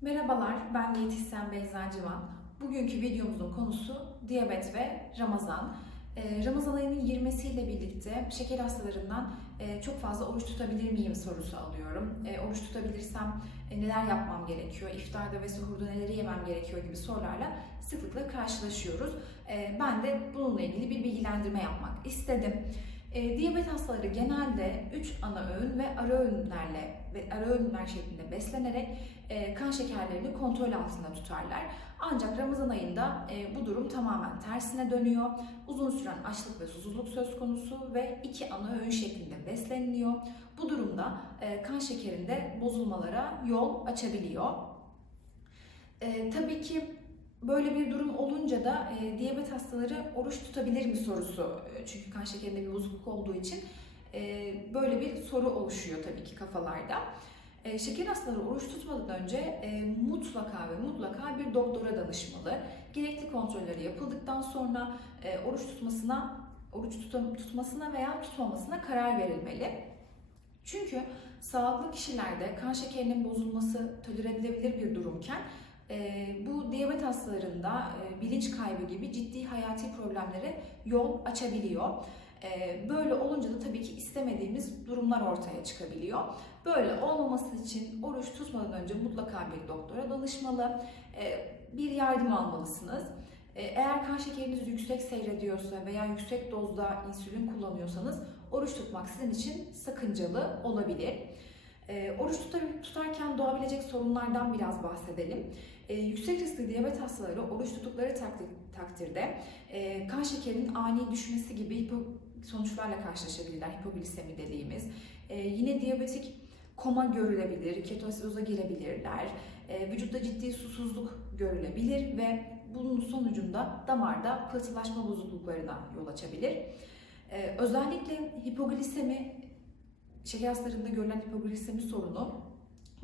Merhabalar, ben diyetisyen Beyza Civan. Bugünkü videomuzun konusu diyabet ve Ramazan. Ee, Ramazan ayının girmesiyle birlikte şeker hastalarından e, çok fazla oruç tutabilir miyim sorusu alıyorum. E, Oruç tutabilirsem e, neler yapmam gerekiyor, iftarda ve suhurda neleri yemem gerekiyor gibi sorularla sıklıkla karşılaşıyoruz. Ben de bununla ilgili bir bilgilendirme yapmak istedim. E, diyabet hastaları genelde 3 ana öğün ve ara öğünlerle ve ara öğünler şeklinde beslenerek e, kan şekerlerini kontrol altında tutarlar. Ancak Ramazan ayında e, bu durum tamamen tersine dönüyor. Uzun süren açlık ve susuzluk söz konusu ve iki ana öğün şeklinde besleniliyor. Bu durumda e, kan şekerinde bozulmalara yol açabiliyor. E, tabii ki böyle bir durum olunca da e, diyabet hastaları oruç tutabilir mi sorusu. e, Çünkü kan şekerinde bir bozukluk olduğu için e, böyle bir soru oluşuyor tabii ki kafalarda. E, şeker hastaları oruç tutmadan önce e, mutlaka ve mutlaka bir doktora danışmalı. Gerekli kontrolleri yapıldıktan sonra e, oruç tutmasına, oruç tutam- tutmasına veya tutmamasına karar verilmeli. Çünkü sağlıklı kişilerde kan şekerinin bozulması tolere edilebilir bir durumken bu diyabet hastalarında e, bilinç kaybı gibi ciddi hayati problemlere yol açabiliyor. E, Böyle olunca da tabii ki istemediğimiz durumlar ortaya çıkabiliyor. Böyle olmaması için oruç tutmadan önce mutlaka bir doktora danışmalı, e, bir yardım almalısınız. Eğer kan şekeriniz yüksek seyrediyorsa veya yüksek dozda insülin kullanıyorsanız oruç tutmak sizin için sakıncalı olabilir. Oruç tutar- tutarken doğabilecek sorunlardan biraz bahsedelim. E, Yüksek riskli diyabet hastaları oruç tuttukları takdir- takdirde e, kan şekerinin ani düşmesi gibi hipo- sonuçlarla karşılaşabilirler. Hipoglisemi dediğimiz. E, Yine diyabetik koma görülebilir, ketosidoza girebilirler, e, vücutta ciddi susuzluk görülebilir ve bunun sonucunda damarda pıhtılaşma bozukluklarına yol açabilir. E, özellikle hipoglisemi, şeker hastalarında görülen hipoglisemi sorunu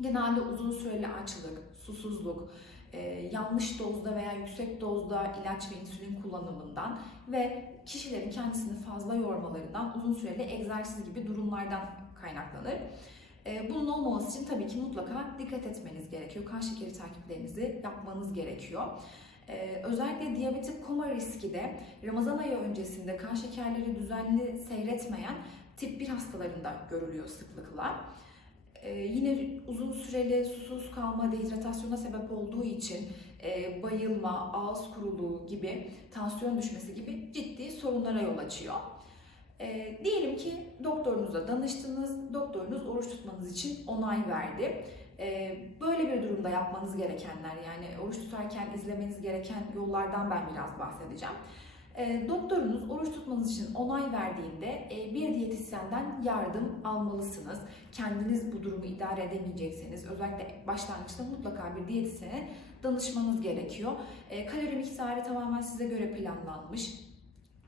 genelde uzun süreli açlık, susuzluk, e, yanlış dozda veya yüksek dozda ilaç ve insülin kullanımından ve kişilerin kendisini fazla yormalarından, uzun süreli egzersiz gibi durumlardan kaynaklanır. E, Bunun olmaması için tabii ki mutlaka dikkat etmeniz gerekiyor. Kan şekeri takiplerinizi yapmanız gerekiyor. E, Özellikle diyabetik koma riski de Ramazan ayı öncesinde kan şekerleri düzenli seyretmeyen tip 1 hastalarında görülüyor sıklıkla. E, Yine uzun süreli susuz kalma, dehidratasyona sebep olduğu için e, bayılma, ağız kuruluğu gibi, tansiyon düşmesi gibi ciddi sorunlara yol açıyor. E, diyelim ki doktorunuza danıştınız, doktorunuz oruç tutmanız için onay verdi. E, böyle bir durumda yapmanız gerekenler yani oruç tutarken izlemeniz gereken yollardan ben biraz bahsedeceğim. E, doktorunuz oruç tutmanız için onay verdiğinde e, bir diyetisyenden yardım almalısınız. Kendiniz bu durumu idare edemeyecekseniz özellikle başlangıçta mutlaka bir diyetisyene danışmanız gerekiyor. E, kalori miktarı tamamen size göre planlanmış.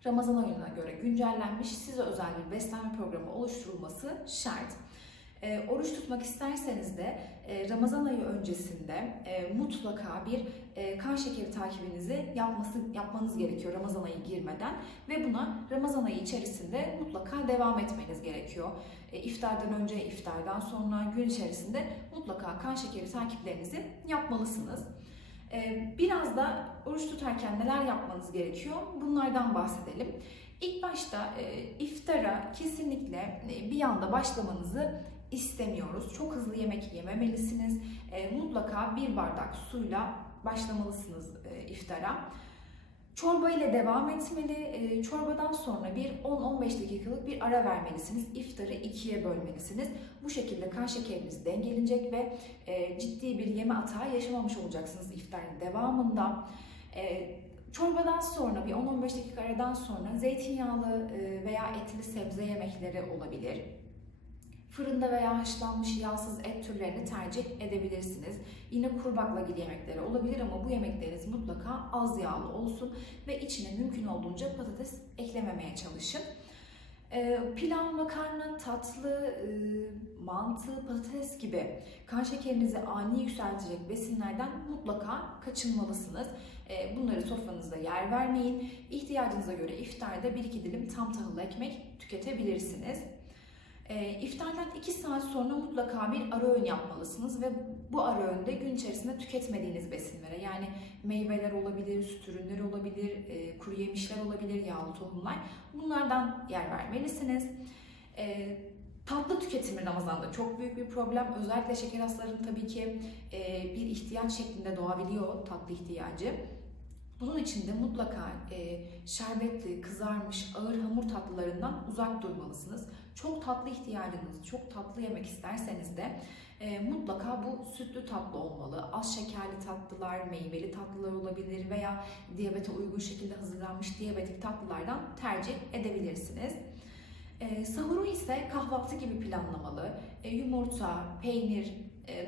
Ramazan ayına göre güncellenmiş, size özel bir beslenme programı oluşturulması şart. E, oruç tutmak isterseniz de e, Ramazan ayı öncesinde e, mutlaka bir e, kan şekeri takibinizi yapması yapmanız gerekiyor Ramazan ayı girmeden ve buna Ramazan ayı içerisinde mutlaka devam etmeniz gerekiyor. E, iftardan önce, iftardan sonra gün içerisinde mutlaka kan şekeri takiplerinizi yapmalısınız. E, biraz da oruç tutarken neler yapmanız gerekiyor bunlardan bahsedelim. İlk başta e, iftara kesinlikle e, bir anda başlamanızı istemiyoruz. Çok hızlı yemek yememelisiniz. E, mutlaka bir bardak suyla başlamalısınız e, iftara. Çorba ile devam etmeli. E, çorbadan sonra bir 10-15 dakikalık bir ara vermelisiniz. İftarı ikiye bölmelisiniz. Bu şekilde kan şekeriniz dengelenecek ve e, ciddi bir yeme hata yaşamamış olacaksınız iftarın devamında. E, çorbadan sonra bir 10-15 dakika aradan sonra zeytinyağlı e, veya etli sebze yemekleri olabilir. Fırında veya haşlanmış yağsız et türlerini tercih edebilirsiniz. Yine kuru baklagil yemekleri olabilir ama bu yemekleriniz mutlaka az yağlı olsun ve içine mümkün olduğunca patates eklememeye çalışın. Ee, pilav, makarna, tatlı, e, mantı, patates gibi kan şekerinizi ani yükseltecek besinlerden mutlaka kaçınmalısınız. Ee, bunları sofranızda yer vermeyin. İhtiyacınıza göre iftarda bir iki dilim tam tahıllı ekmek tüketebilirsiniz. E, iftardan 2 saat sonra mutlaka bir ara öğün yapmalısınız ve bu ara öğünde gün içerisinde tüketmediğiniz besinlere yani meyveler olabilir, süt ürünleri olabilir, e, kuru yemişler olabilir, yağlı tohumlar bunlardan yer vermelisiniz. E, tatlı tüketimi Ramazan'da çok büyük bir problem. Özellikle şeker hastalarının tabii ki e, bir ihtiyaç şeklinde doğabiliyor tatlı ihtiyacı. Bunun için de mutlaka e, şerbetli, kızarmış, ağır hamur tatlılarından uzak durmalısınız. Çok tatlı ihtiyacınız, çok tatlı yemek isterseniz de e, mutlaka bu sütlü tatlı olmalı. Az şekerli tatlılar, meyveli tatlılar olabilir veya diyabete uygun şekilde hazırlanmış diyabetik tatlılardan tercih edebilirsiniz. E, sahuru ise kahvaltı gibi planlamalı. E, yumurta, peynir,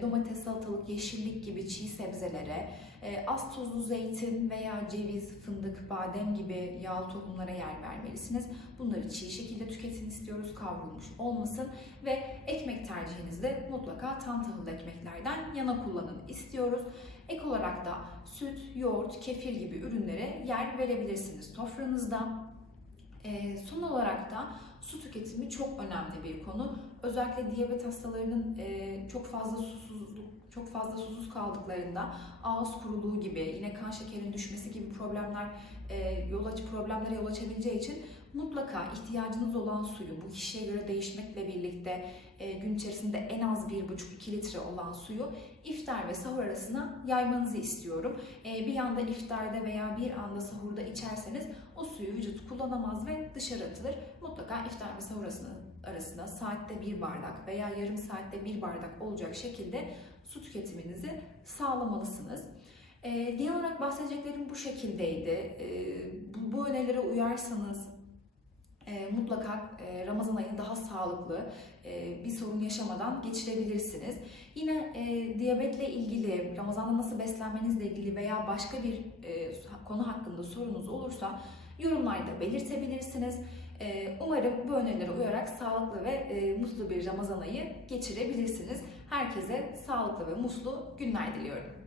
domates, salatalık, yeşillik gibi çiğ sebzelere, e, az tuzlu zeytin veya ceviz, fındık, badem gibi yağlı tohumlara yer vermelisiniz. Bunları çiğ şekilde tüketin istiyoruz, kavrulmuş olmasın ve ekmek tercihinizde mutlaka tam tahıllı ekmeklerden yana kullanın istiyoruz. Ek olarak da süt, yoğurt, kefir gibi ürünlere yer verebilirsiniz sofranızda. E, son olarak da su tüketimi çok önemli bir konu. Özellikle diyabet hastalarının e, çok fazla susuzluk, çok fazla susuz kaldıklarında ağız kuruluğu gibi, yine kan şekerinin düşmesi gibi problemler e, yol aç problemlere yol açabileceği için mutlaka ihtiyacınız olan suyu bu kişiye göre değişmekle birlikte e, gün içerisinde en az 1,5-2 litre olan suyu iftar ve sahur arasına yaymanızı istiyorum. E, bir anda iftarda veya bir anda sahurda içerseniz o suyu vücut kullanamaz ve dışarı atılır. Mutlaka iftar ve sahur arasında, arasında saatte bir bardak veya yarım saatte bir bardak olacak şekilde su tüketiminizi sağlamalısınız. E, genel olarak bahsedeceklerim bu şekildeydi. E, bu, bu önerilere uyarsanız mutlaka e, Ramazan ayını daha sağlıklı e, bir sorun yaşamadan geçirebilirsiniz. Yine e, diyabetle ilgili, Ramazan'da nasıl beslenmenizle ilgili veya başka bir konu hakkında sorunuz olursa yorumlarda belirtebilirsiniz. Umarım bu önerilere uyarak sağlıklı ve e, mutlu bir Ramazan ayı geçirebilirsiniz. Herkese sağlıklı ve mutlu günler diliyorum.